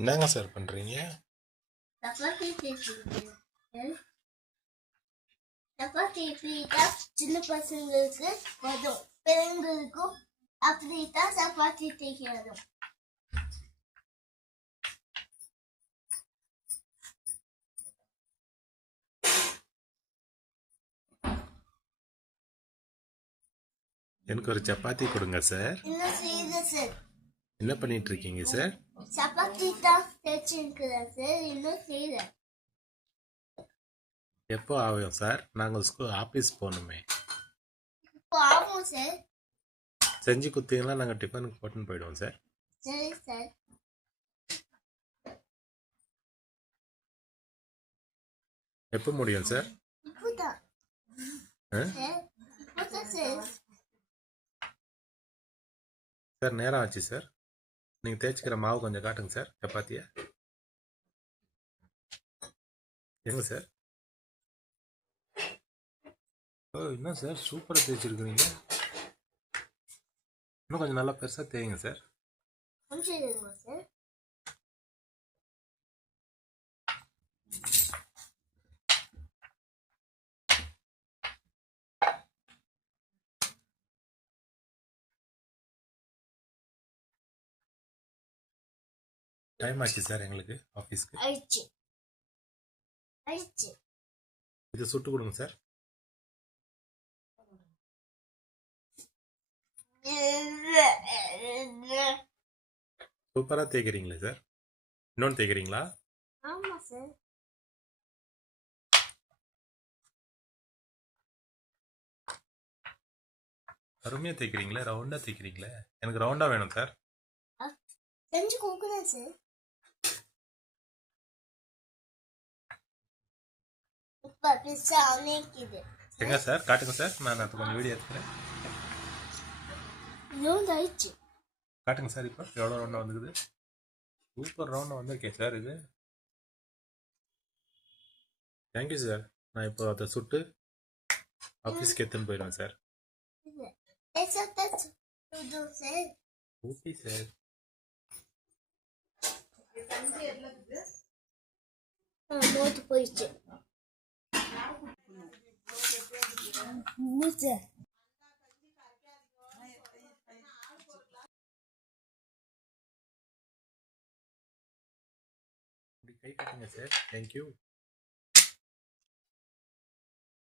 என்னங்க சார் பண்றீங்க? சப்பாத்தி இப்படிதான் சின்ன பசங்களுக்கு வரும், பெண்களுக்கும் அப்படித்தான் சப்பாத்தி தேய்க்கணும். எனக்கு ஒரு சப்பாத்தி கொடுங்க சார். இன்னும் செய்யுது சார். என்ன பண்ணிட்டு இருக்கீங்க சார்? சப்பாத்தி தான் தேய்ச்சிருக்கிறேன் சார், இன்னும் செய்யறேன். எப்போ ஆகும் சார்? நாங்கள் ஆஃபீஸ் போகணுமே. இப்போ ஆகும் சார். செஞ்சு குத்தீங்கன்னா நாங்கள் டிஃபனுக்கு போட்டுன்னு போயிடுவோம் சார். சரி சார். எப்போ முடியும் சார்? இப்போதான் சார். சார் நேரம் ஆச்சு சார். நீங்கள் தேய்ச்சிக்கிற மாவு கொஞ்சம் காட்டுங்க சார். சப்பாத்தியா எங்க சார்? ஓ என்ன சார் சூப்பராக தேய்ச்சிருக்கிறீங்க. இன்னும் கொஞ்சம் நல்லா பெருசாக தேய்ங்க சார். சார் டைம் ஆச்சு சார் எங்களுக்கு ஆஃபீஸ்க்கு. ஆயிடுச்சு. இது சுட்டு கொடுங்க சார். சூப்பராக தேய்க்கிறீங்களே சார். இன்னொன்று தேய்க்கிறீங்களா? ஆமா சார். அருமையாக தேய்க்கிறீங்களே, ரவுண்டாக தேய்க்கிறீங்களே. எனக்கு ரவுண்டாக வேணும் சார். செஞ்சு கொடுக்குறேன் சார். இப்போ பிஸ்ஸா அணைக்குது. எங்க சார் காட்டுங்க சார். நான் அது கொஞ்சம் வீடியோ எடுத்துக்கிறேன். ரவுண்ட் ஆயிடுச்சு. காட்டுங்க சார். இப்போ எவ்வளோ ரவுண்டாக வந்துக்குது. சூப்பர் ரவுண்டாக வந்திருக்கேன் சார். இது தேங்க்யூ சார். நான் இப்போ அதை சுட்டு ஆஃபீஸ்க்கு எடுத்துன்னு போயிடுவேன் சார். Okay sir. மூட்டு போயிடுச்சு. கை காட்டுங்க சார். தேங்க்யூ.